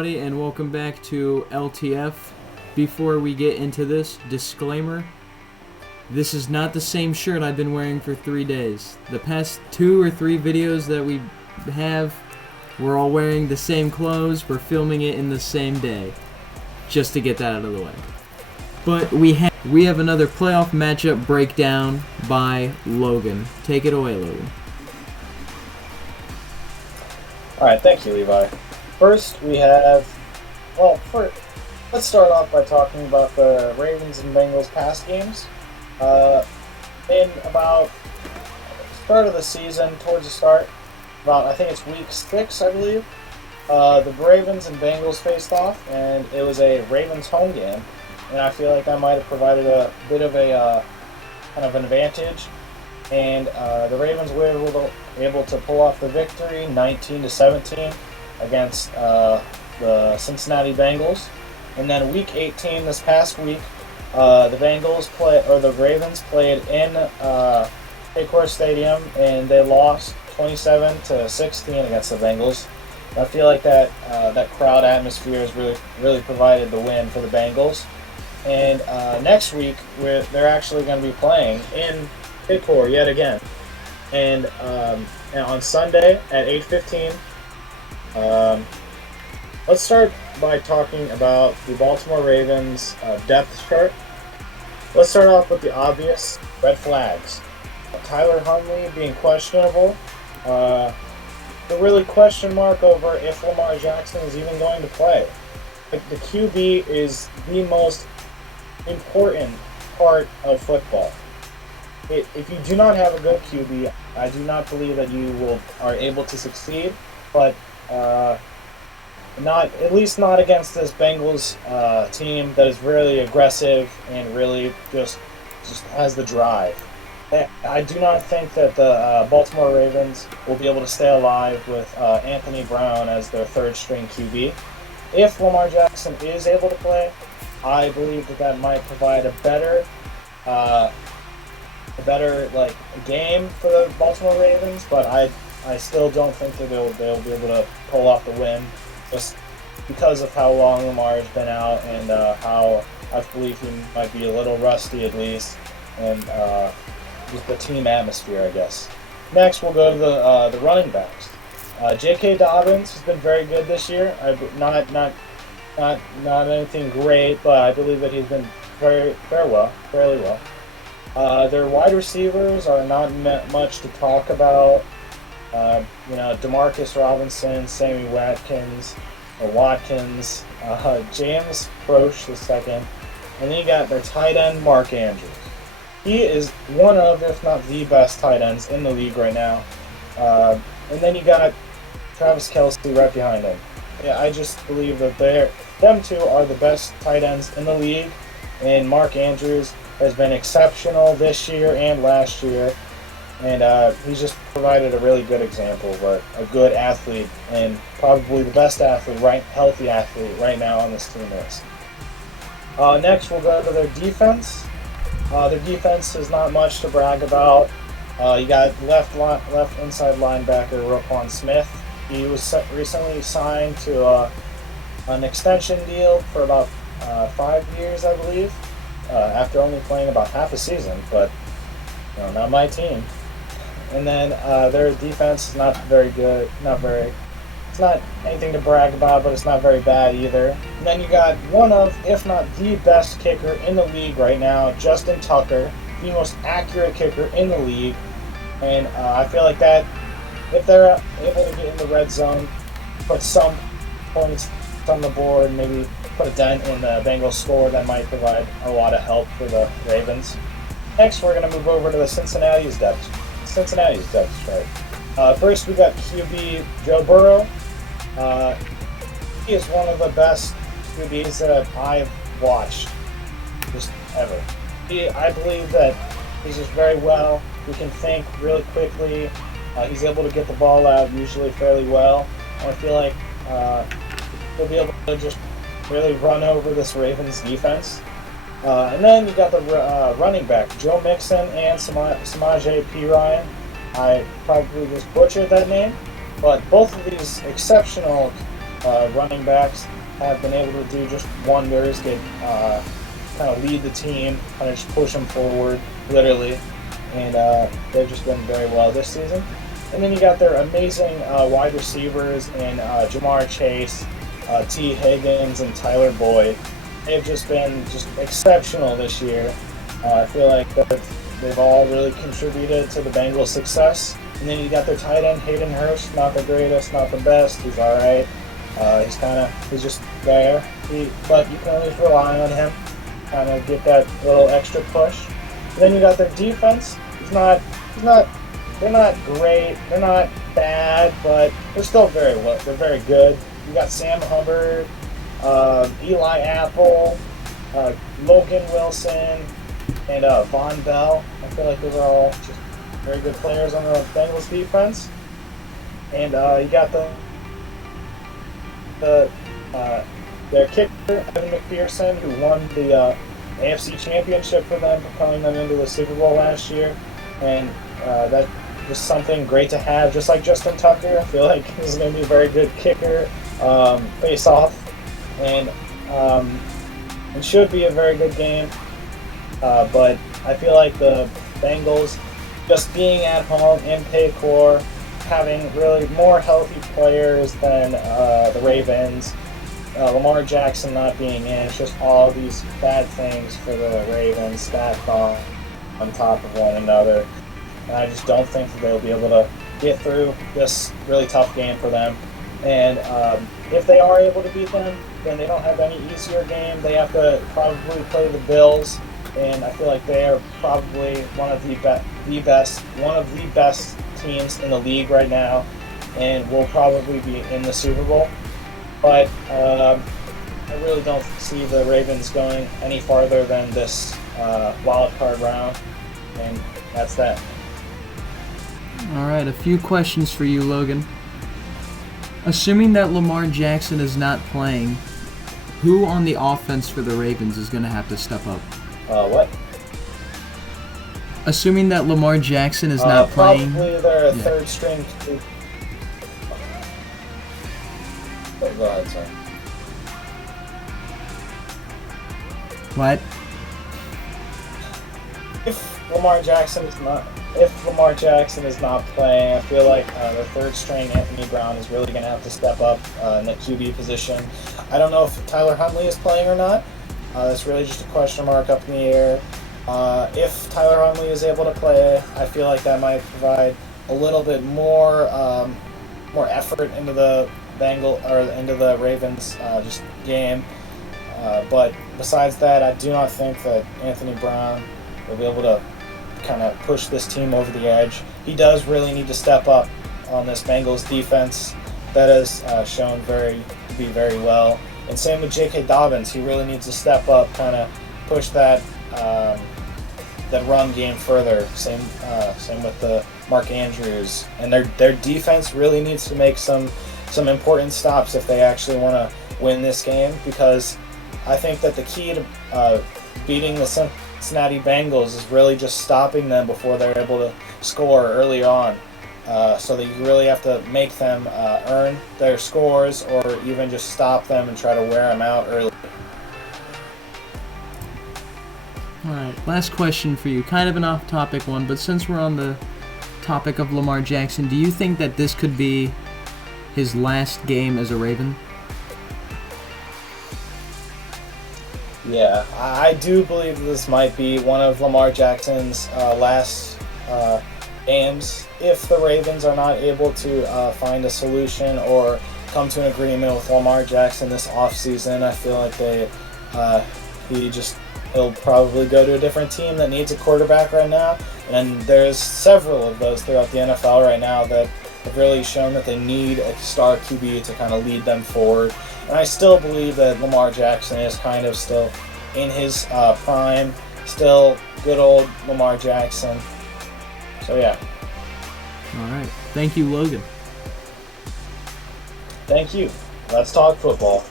And welcome back to LTF. Before we get into this, disclaimer, this is not the same shirt I've been wearing for 3 days. The past 2 or 3 videos that we have, we're all wearing the same clothes, we're filming it in the same day, just to get that out of the way. But we have another playoff matchup breakdown by Logan. Take it away, Logan. Alright, thank you, Levi. First, we have, let's start off by talking about the Ravens and Bengals past games. In about start of the season, towards the start, I think it's week 6, I believe, the Ravens and Bengals faced off, and it was a Ravens home game, and I feel like that might have provided a bit of a kind of an advantage, and the Ravens were able to pull off the victory, 19-17. Against the Cincinnati Bengals. And then week 18, this past week, the Ravens played in Paycor Stadium, and they lost 27-16 against the Bengals. I feel like that crowd atmosphere has really provided the win for the Bengals. And next week, they're actually going to be playing in Paycor yet again. And on Sunday at 8:15. Let's start by talking about the Baltimore Ravens depth chart. Let's start off with the obvious red flags. Tyler Huntley being questionable. The really question mark over if Lamar Jackson is even going to play. The QB is the most important part of football. If you do not have a good QB, I do not believe that you are able to succeed. But at least not against this Bengals team that is really aggressive and really just has the drive. I do not think that the Baltimore Ravens will be able to stay alive with Anthony Brown as their third string QB. If Lamar Jackson is able to play, I believe that might provide a better game for the Baltimore Ravens, but I still don't think that they'll be able to pull off the win, just because of how long Lamar has been out and how I believe he might be a little rusty at least, and just the team atmosphere, I guess. Next, we'll go to the running backs. J.K. Dobbins has been very good this year. Not anything great, but I believe that he's been fairly well. Their wide receivers are not much to talk about. Demarcus Robinson, Sammy Watkins, James Proche II, and then you got their tight end, Mark Andrews. He is one of, if not the best tight ends in the league right now. And then you got Travis Kelce right behind him. Yeah, I just believe that them two are the best tight ends in the league, and Mark Andrews has been exceptional this year and last year. And he's just provided a really good example of what a good athlete and probably the best healthy athlete right now on this team is. Next, we'll go to their defense. Their defense is not much to brag about. You got left inside linebacker Roquan Smith. He was recently signed to an extension deal for about 5 years, I believe, after only playing about half a season. But not my team. And then their defense is not very good. It's not anything to brag about, but it's not very bad either. And then you got one of, if not the best kicker in the league right now, Justin Tucker, the most accurate kicker in the league. And I feel like that, if they're able to get in the red zone, put some points on the board, maybe put a dent in the Bengals score, that might provide a lot of help for the Ravens. Next, we're going to move over to the Cincinnati's depth chart. First, we got QB Joe Burrow. He is one of the best QBs that I've watched just ever. I believe that he's just very well. He can think really quickly. He's able to get the ball out usually fairly well. And I feel like he'll be able to just really run over this Ravens defense. And then you got the running back, Joe Mixon and Samaje Perine. I probably just butchered that name, but both of these exceptional running backs have been able to do just wonders, get kind of lead the team, kind of just push them forward, literally. And they've just been very well this season. And then you got their amazing wide receivers in Jamar Chase, T. Higgins, and Tyler Boyd. They've just been just exceptional this year. I feel like they've all really contributed to the Bengals' success. And then you got their tight end, Hayden Hurst, not the greatest, not the best. He's all right. He's just there. But you can always rely on him, kind of get that little extra push. And then you got their defense. They're not great. They're not bad, but they're still they're very good. You got Sam Hubbard, Eli Apple, Logan Wilson, and Von Bell. I feel like those are all just very good players on the Bengals defense. And you got their kicker, Evan McPherson, who won the AFC Championship for them, propelling them into the Super Bowl last year. And that was something great to have, just like Justin Tucker. I feel like he's going to be a very good kicker, face-off, and it should be a very good game. But I feel like the Bengals, just being at home in Paycor, having really more healthy players than the Ravens, Lamar Jackson not being in, it's just all these bad things for the Ravens stacked on top of one another. And I just don't think that they'll be able to get through this really tough game for them. And if they are able to beat them, then they don't have any easier game. They have to probably play the Bills, and I feel like they are probably one of the best teams in the league right now, and will probably be in the Super Bowl. But I really don't see the Ravens going any farther than this wild card round, and that's that. All right, a few questions for you, Logan. Assuming that Lamar Jackson is not playing, who on the offense for the Ravens is going to have to step up? What? Assuming that Lamar Jackson is not playing... Probably their third string... Wait, go ahead, sorry. What? If Lamar Jackson is not playing, I feel like the third string Anthony Brown is really going to have to step up in the QB position. I don't know if Tyler Huntley is playing or not. That's really just a question mark up in the air. If Tyler Huntley is able to play, I feel like that might provide a little bit more effort into the into the Ravens just game. But besides that, I do not think that Anthony Brown will be able to kind of push this team over the edge. He does really need to step up on this Bengals defense that has shown to be very well. And same with J.K. Dobbins. He really needs to step up, kind of push that run game further. Same with the Mark Andrews. And their defense really needs to make some important stops if they actually want to win this game, because I think that the key to beating the Cincinnati Bengals is really just stopping them before they're able to score early on. So that you really have to make them earn their scores, or even just stop them and try to wear them out early. Alright, last question for you. Kind of an off-topic one, but since we're on the topic of Lamar Jackson, do you think that this could be his last game as a Raven? Yeah, I do believe this might be one of Lamar Jackson's last games. If the Ravens are not able to find a solution or come to an agreement with Lamar Jackson this offseason, I feel like he'll probably go to a different team that needs a quarterback right now. And there's several of those throughout the NFL right now that have really shown that they need a star QB to kind of lead them forward. And I still believe that Lamar Jackson is kind of still in his prime, still good old Lamar Jackson. So yeah. All right. Thank you, Logan. Thank you. Let's talk football.